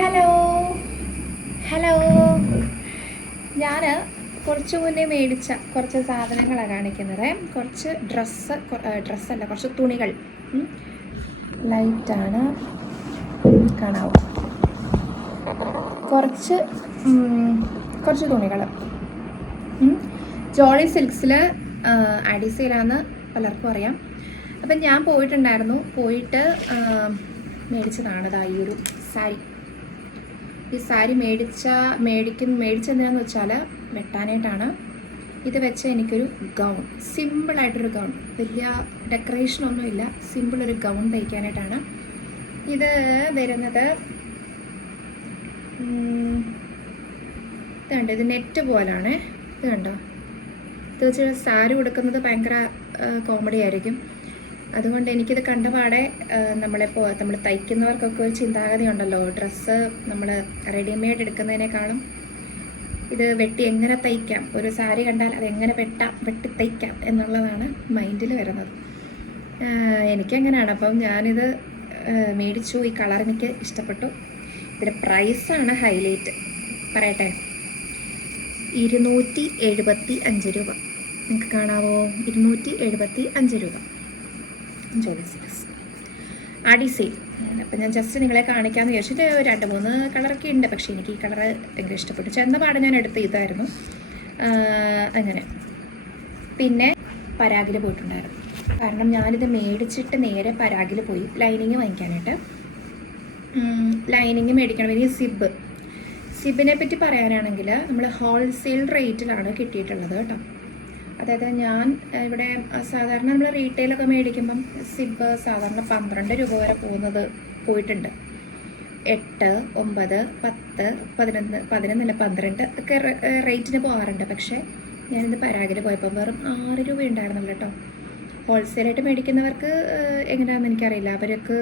Hello hello ഞാൻ കുറച്ച് മുന്നേ മേടിച്ച കുറച്ച് സാധനങ്ങളാണ് കാണിക്കുന്നത്. കുറച്ച് ഡ്രസ്സ് ഡ്രസ്സല്ല കുറച്ച് തുണികൾ. ലൈറ്റാണ് കാണാവോ? കുറച്ച് കുറച്ച് തുണികൾ ജോളി സിൽക്സിൽ അഡിസയിലാന്ന് പലർക്കും അറിയാം. അപ്പം ഞാൻ പോയിട്ടുണ്ടായിരുന്നു. പോയിട്ട് മേടിച്ചതാണ് ഈ ഒരു സാരി. ഈ സാരി മേടിച്ച മേടിക്കുന്ന മേടിച്ചെന്തിനാന്ന് വെച്ചാൽ വെട്ടാനായിട്ടാണ്. ഇത് വെച്ച് എനിക്കൊരു ഗൗൺ സിമ്പിളായിട്ടൊരു ഗൗൺ വലിയ ഡെക്കറേഷനൊന്നുമില്ല സിമ്പിൾ ഒരു ഗൗൺ തയ്ക്കാനായിട്ടാണ്. ഇത് വരുന്നത് ഇതുണ്ട് ഇത് നെറ്റ് പോലാണ് ഇത് കണ്ടോ ഇത് വെച്ചാൽ സാരി കൊടുക്കുന്നത് ഭയങ്കര കോമഡി ആയിരിക്കും. അതുകൊണ്ട് എനിക്കിത് കണ്ടപാടെ നമ്മളിപ്പോൾ നമ്മൾ തയ്ക്കുന്നവർക്കൊക്കെ ഒരു ചിന്താഗതി ഉണ്ടല്ലോ ഡ്രസ്സ് നമ്മൾ റെഡിമെയ്ഡ് എടുക്കുന്നതിനേക്കാളും ഇത് വെട്ടി എങ്ങനെ തയ്ക്കാം? ഒരു സാരി കണ്ടാൽ അത് എങ്ങനെ വെട്ടാം വെട്ടി തയ്ക്കാം എന്നുള്ളതാണ് മൈൻഡിൽ വരുന്നത്. എനിക്കങ്ങനെയാണ്. അപ്പം ഞാനിത് മേടിച്ചു. ഈ കളർ എനിക്ക് ഇഷ്ടപ്പെട്ടു. ഇതിന്റെ പ്രൈസാണ് ഹൈലൈറ്റ്. പറയട്ടെ. ഇരുന്നൂറ്റി എഴുപത്തി അഞ്ച് രൂപ. നിങ്ങൾക്ക് കാണാവോ? ഇരുന്നൂറ്റി എഴുപത്തി അഞ്ച് രൂപ. ജോലി സിൽക്സ് ആടി സെയിൽ അപ്പം ഞാൻ ജസ്റ്റ് നിങ്ങളെ കാണിക്കാമെന്ന് വിചാരിച്ചിട്ട് രണ്ട് മൂന്ന് കളറൊക്കെ ഉണ്ട്. പക്ഷേ എനിക്ക് ഈ കളർ ഭയങ്കര ഇഷ്ടപ്പെട്ടു. ചെന്ന പാട് ഞാൻ എടുത്ത് ഇതായിരുന്നു. അങ്ങനെ. പിന്നെ പരാഗിൽ പോയിട്ടുണ്ടായിരുന്നു. കാരണം ഞാനിത് മേടിച്ചിട്ട് നേരെ പരാഗിൽ പോയി. ലൈനിങ് വാങ്ങിക്കാനായിട്ട്. ലൈനിങ് മേടിക്കണം. എനിക്ക് സിബ്. സിബിനെ പറ്റി പറയാനാണെങ്കിൽ നമ്മൾ ഹോൾസെയിൽ റേറ്റിലാണ് കിട്ടിയിട്ടുള്ളത് കേട്ടോ. അതായത് ഞാൻ ഇവിടെ സാധാരണ നമ്മൾ റീറ്റെയിലൊക്കെ മേടിക്കുമ്പം സിബ് സാധാരണ പന്ത്രണ്ട് രൂപ വരെ പോകുന്നത് പോയിട്ടുണ്ട്. എട്ട് ഒമ്പത് പത്ത് പതിനൊന്ന് പതിനൊന്നല്ല പന്ത്രണ്ട് ഒക്കെ റേറ്റിന് പോകാറുണ്ട്. പക്ഷേ ഞാനിത് പരാഗിൽ പോയപ്പോൾ വെറും ആറ് രൂപ ഉണ്ടായിരുന്നുള്ളൂ കേട്ടോ. ഹോൾസെയിലായിട്ട് മേടിക്കുന്നവർക്ക് എങ്ങനെയാണെന്ന് എനിക്കറിയില്ല. അവർക്ക്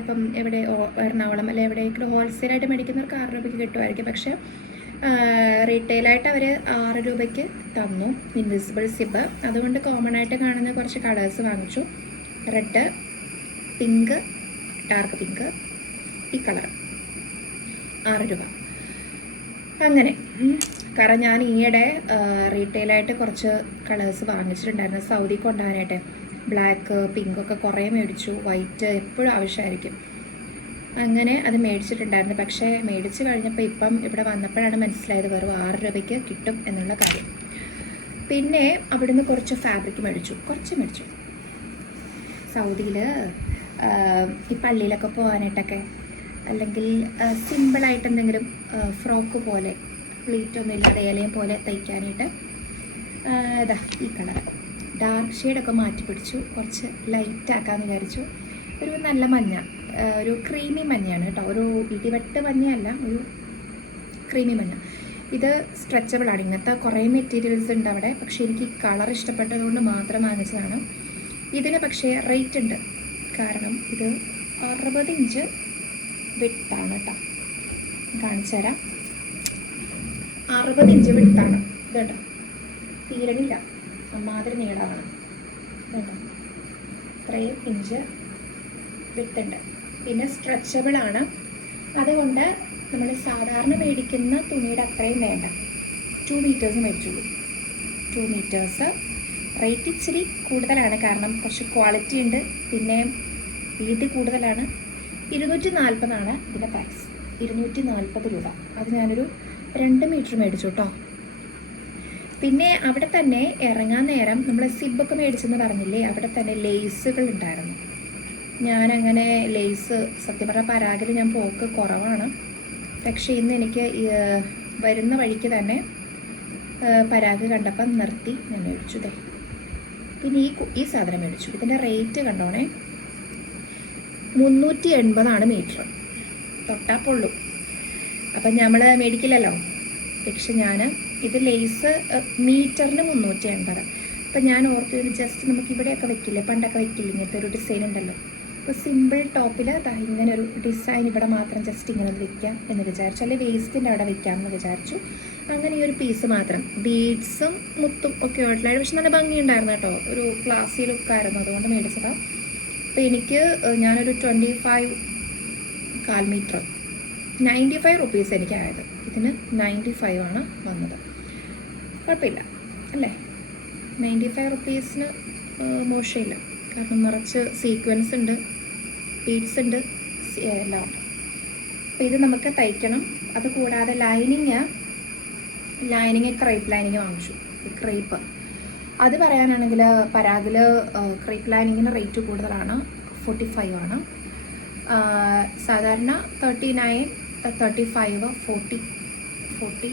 ഇപ്പം എവിടെ എറണാകുളം അല്ലെ എവിടെയെങ്കിലും ഹോൾസെയിലായിട്ട് മേടിക്കുന്നവർക്ക് ആറ് രൂപയ്ക്ക് കിട്ടുമായിരിക്കും. പക്ഷേ റീറ്റെയിലായിട്ട് അവർ ആറ് രൂപയ്ക്ക് തന്നു. ഇൻവിസിബിൾ സിബ് അതുകൊണ്ട് കോമൺ ആയിട്ട് കാണുന്ന കുറച്ച് കളേഴ്സ് വാങ്ങിച്ചു. റെഡ് പിങ്ക് ഡാർക്ക് പിങ്ക് ഈ കളർ ആറ് രൂപ. അങ്ങനെ. കാരണം ഞാൻ ഈയിടെ റീറ്റെയിലായിട്ട് കുറച്ച് കളേഴ്സ് വാങ്ങിച്ചിട്ടുണ്ടായിരുന്നു. സൗദി കൊണ്ടുപോകാനായിട്ട്. ബ്ലാക്ക് പിങ്ക് ഒക്കെ കുറേ മേടിച്ചു. വൈറ്റ് എപ്പോഴും ആവശ്യമായിരിക്കും. അങ്ങനെ അത് മേടിച്ചിട്ടുണ്ടായിരുന്നു. പക്ഷേ മേടിച്ച് കഴിഞ്ഞപ്പോൾ ഇപ്പം ഇവിടെ വന്നപ്പോഴാണ് മനസ്സിലായത് വെറും ആറ് രൂപയ്ക്ക് കിട്ടും എന്നുള്ള കാര്യം. പിന്നെ അവിടുന്ന് കുറച്ച് ഫാബ്രിക് മേടിച്ചു. കുറച്ച് മേടിച്ചു. സൗദിയിൽ ഈ പള്ളിയിലൊക്കെ പോകാനായിട്ടൊക്കെ. അല്ലെങ്കിൽ സിമ്പിളായിട്ട് എന്തെങ്കിലും ഫ്രോക്ക് പോലെ പ്ലീറ്റൊന്നും ഇല്ലാതെ ഇലയും പോലെ തയ്ക്കാനായിട്ട് ഇതാ ഈ കളർ ഡാർക്ക് ഷെയ്ഡൊക്കെ മാറ്റി പിടിച്ചു. കുറച്ച് ലൈറ്റാക്കാമെന്ന് വിചാരിച്ചു. ഒരു നല്ല മഞ്ഞ. ഒരു ക്രീമി മഞ്ഞയാണ് കേട്ടോ. ഒരു ഇടിവെട്ട് മഞ്ഞയല്ല ഒരു ക്രീമി മഞ്ഞ. ഇത് സ്ട്രെച്ചബിൾ ആണ്. ഇങ്ങനത്തെ കുറേ മെറ്റീരിയൽസ് ഉണ്ട് അവിടെ. പക്ഷേ എനിക്ക് കളർ ഇഷ്ടപ്പെട്ടതുകൊണ്ട് മാത്രം വാങ്ങിച്ചതാണ്. ഇതിന് പക്ഷേ റേറ്റ് ഉണ്ട്. കാരണം ഇത് അറുപത് ഇഞ്ച് വിട്ടാണ് കേട്ടോ. കാണിച്ചു തരാം. അറുപത് ഇഞ്ച് വിട്ടാണ് ഇതുണ്ട് തീരണില്ല. അമ്മാതിരി നീളമാണ്. ഇത്രയും ഇഞ്ച് വിട്ടുണ്ട് പിന്നെ സ്ട്രെച്ചബിൾ ആണ്. അതുകൊണ്ട് നമ്മൾ സാധാരണ മേടിക്കുന്ന തുണിയുടെ അത്രയും വേണ്ട. ടു മീറ്റേഴ്സ് മേടിച്ചുള്ളൂ ടു മീറ്റേഴ്സ് റേറ്റ് ഇച്ചിരി കൂടുതലാണ്. കാരണം കുറച്ച് ക്വാളിറ്റി ഉണ്ട്. പിന്നെ വീതി കൂടുതലാണ്. ഇരുന്നൂറ്റി നാൽപ്പതാണ് ഇതിന്റെ പ്രൈസ് ഇരുന്നൂറ്റി നാൽപ്പത് രൂപ. അത് ഞാനൊരു രണ്ട് മീറ്റർ മേടിച്ചു കേട്ടോ. പിന്നെ അവിടെ തന്നെ ഇറങ്ങാൻ നേരം നമ്മൾ സിബൊക്കെ മേടിച്ചെന്ന് പറഞ്ഞില്ലേ? അവിടെ തന്നെ ലേസുകൾ ഉണ്ടായിരുന്നു. ഞാനങ്ങനെ ലേസ് സത്യം പറഞ്ഞാൽ പരാഗിൽ ഞാൻ പോക്ക് കുറവാണ്. പക്ഷേ ഇന്ന് എനിക്ക് വരുന്ന വഴിക്ക് തന്നെ പരാഗ് കണ്ടപ്പം നിർത്തി ഞാൻ മേടിച്ചു ഇതേ പിന്നെ ഈ ഈ സാധനം മേടിച്ചു. ഇതിന്റെ റേറ്റ് കണ്ടോണേ മുന്നൂറ്റി എൺപതാണ് മീറ്റർ. തൊട്ടാപ്പുള്ളൂ പൊള്ളു. അപ്പം നമ്മൾ മേടിക്കില്ലല്ലോ. പക്ഷെ ഞാൻ ഇത് ലേസ് മീറ്ററിന് മുന്നൂറ്റി എൺപത് അപ്പം ഞാൻ ഓർത്തു ജസ്റ്റ് നമുക്ക് ഇവിടെയൊക്കെ വെക്കില്ലേ? പണ്ടൊക്കെ വെക്കില്ല? ഇങ്ങനത്തെ ഒരു ഡിസൈൻ ഉണ്ടല്ലോ. അപ്പോൾ സിമ്പിൾ ടോപ്പിൽ ഇങ്ങനെ ഒരു ഡിസൈൻ ഇവിടെ മാത്രം ജസ്റ്റ് ഇങ്ങനെ വെക്കാം എന്ന് വിചാരിച്ചു. അല്ലെങ്കിൽ വേസ്റ്റിന്റെ അവിടെ വെക്കാം എന്ന് വിചാരിച്ചു. അങ്ങനെ ഈ ഒരു പീസ് മാത്രം. ബീഡ്സും മുത്തും ഒക്കെ ആയിട്ടുള്ള പക്ഷെ നല്ല ഭംഗിയുണ്ടായിരുന്നു കേട്ടോ. ഒരു ക്ലാസി ലുക്കായിരുന്നു അതുകൊണ്ട് മേടിച്ചതാണ് അപ്പോൾ എനിക്ക് ഞാനൊരു ട്വന്റി ഫൈവ് കാൽ മീറ്റർ നയന്റി ഫൈവ് റുപ്പീസ് എനിക്കായത്. ഇതിന് നയന്റി ഫൈവ് ആണ് വന്നത്. കുഴപ്പമില്ല അല്ലേ? നയന്റി ഫൈവ് റുപ്പീസിന് മോശമില്ല. കാരണം നിറച്ച് സീക്വൻസ് ഉണ്ട്. ബീഡ്സ് ഉണ്ട്. എല്ലാം ഉണ്ട്. അപ്പോൾ ഇത് നമുക്ക് തയ്ക്കണം. അത് കൂടാതെ ലൈനിങ് ലൈനിങ് ക്രൈപ്പ് ലൈനിങ് വാങ്ങിച്ചു. ക്രൈപ്പ് അത് പറയാനാണെങ്കിൽ പരാഗിൽ ക്രൈപ്പ് ലൈനിങ്ങിന് റേറ്റ് കൂടുതലാണ്. ഫോർട്ടി ഫൈവ് ആണ് സാധാരണ thirty nine thirty five forty forty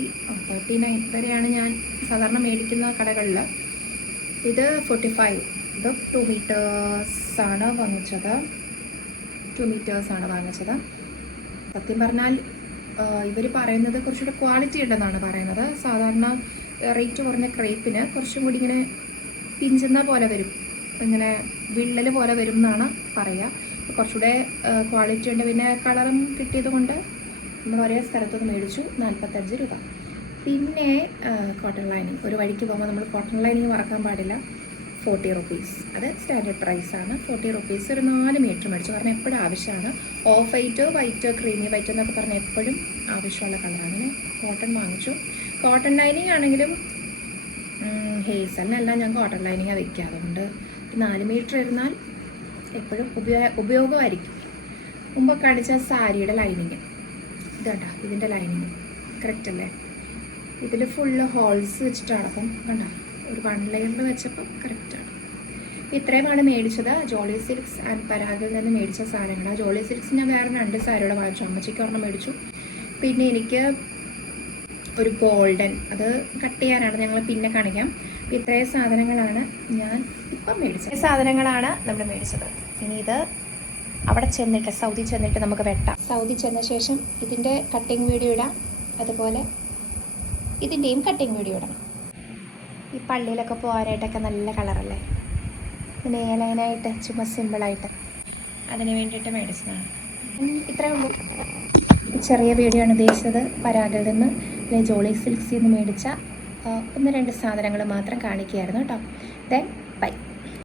thirty nine വരെയാണ് ഞാൻ സാധാരണ മേടിക്കുന്ന കടകളിൽ. ഇത് ഫോർട്ടി ഫൈവ് ഇത് ടു മീറ്റേഴ്സാണ് വാങ്ങിച്ചത്. ടു മീറ്റേഴ്സാണ് വാങ്ങിച്ചത്. സത്യം പറഞ്ഞാൽ ഇവർ പറയുന്നത് കുറച്ചുകൂടെ ക്വാളിറ്റി ഉണ്ടെന്നാണ് പറയുന്നത്. സാധാരണ റേറ്റ് കുറഞ്ഞ ക്രേപ്പിന് കുറച്ചും കൂടി ഇങ്ങനെ പിഞ്ചുന്ന പോലെ വരും. ഇങ്ങനെ വിള്ളൽ പോലെ വരും എന്നാണ് പറയുക. കുറച്ചുകൂടെ ക്വാളിറ്റി ഉണ്ട്. പിന്നെ കളറും കിട്ടിയത് കൊണ്ട് നമ്മൾ ഒരേ സ്ഥലത്തുനിന്ന് മേടിച്ചു. നാൽപ്പത്തഞ്ച് രൂപ. പിന്നെ കോട്ടൺ ലൈനിങ് ഒരു വഴിക്ക് പോകുമ്പോൾ നമ്മൾ കോട്ടൺ ലൈനിങ് മറക്കാൻ പാടില്ല. ഫോർട്ടി റുപ്പീസ് അത് സ്റ്റാൻഡേർഡ് പ്രൈസ് ആണ്. ഫോർട്ടി റുപ്പീസ് ഒരു നാല് മീറ്റർ മേടിച്ചു കാരണം എപ്പോഴും ആവശ്യമാണ്. Off white white creamy white എന്നൊക്കെ പറഞ്ഞാൽ എപ്പോഴും ആവശ്യമുള്ള കളർ അങ്ങനെ കോട്ടൺ വാങ്ങിച്ചു. കോട്ടൺ ലൈനിങ് ആണെങ്കിലും ഹേസലിനെല്ലാം ഞാൻ കോട്ടൺ ലൈനിങ്ങാണ് വയ്ക്കുക അതുകൊണ്ട് നാല് മീറ്റർ ഇരുന്നാൽ എപ്പോഴും ഉപയോഗ ഉപയോഗമായിരിക്കും. മുമ്പ് കാണിച്ച സാരിയുടെ ലൈനിങ് ഇതാട്ടോ ഇതിന്റെ ലൈനിങ് കറക്റ്റ് അല്ലേ? ഇതിൽ ഫുള്ള് ഹോൾസ് വെച്ചിട്ടാണ് അപ്പം കണ്ടോ? ഒരു വൺ ലെയറിൽ വെച്ചപ്പോൾ കറക്റ്റാണ് ഇത്രയുമാണ് മേടിച്ചത്. ജോളി സിൽക്സ് ആൻഡ് പരാഗിൽ നിന്ന് മേടിച്ച സാധനങ്ങൾ. ജോളി സിൽക്സ് ഞാൻ വേറെ രണ്ട് സാരിയുടെ വാങ്ങിച്ചു. അമ്മച്ചിക്ക് ഒരെണ്ണം മേടിച്ചു. പിന്നെ എനിക്ക് ഒരു ഗോൾഡൻ അത് കട്ട് ചെയ്യാനാണ് ഞങ്ങൾ പിന്നെ കാണിക്കാം. ഇത്രയും സാധനങ്ങളാണ് ഞാൻ ഇപ്പം മേടിച്ചത്. സാധനങ്ങളാണ് നമ്മൾ മേടിച്ചത്. ഇനി ഇത് അവിടെ ചെന്നിട്ട് സൗദി ചെന്നിട്ട് നമുക്ക് വെട്ടാം. സൗദി ചെന്ന ശേഷം ഇതിന്റെ കട്ടിങ് വീഡിയോ ഇടാം. അതുപോലെ ഇതിന്റെയും കട്ടിങ് വീഡിയോ ഇടണം. ഈ പള്ളിയിലൊക്കെ പോകാനായിട്ടൊക്കെ നല്ല കളറല്ലേ? നേലൈനായിട്ട് ചുമ്മാ സിമ്പിളായിട്ട്. അതിന് വേണ്ടിയിട്ട് മേടിച്ചതാണ്. ഇത്രയേ ഇത്രേ ഉള്ളൂ. ചെറിയ വീഡിയോ ആണ് ഉദ്ദേശിച്ചത്. പരാഗിൽ നിന്ന് അല്ലെങ്കിൽ ജോളി സിൽക്സിൽ നിന്ന് മേടിച്ച ഒന്ന് രണ്ട് സാധനങ്ങൾ മാത്രം കാണിക്കുകയായിരുന്നു കേട്ടോ. Then bye.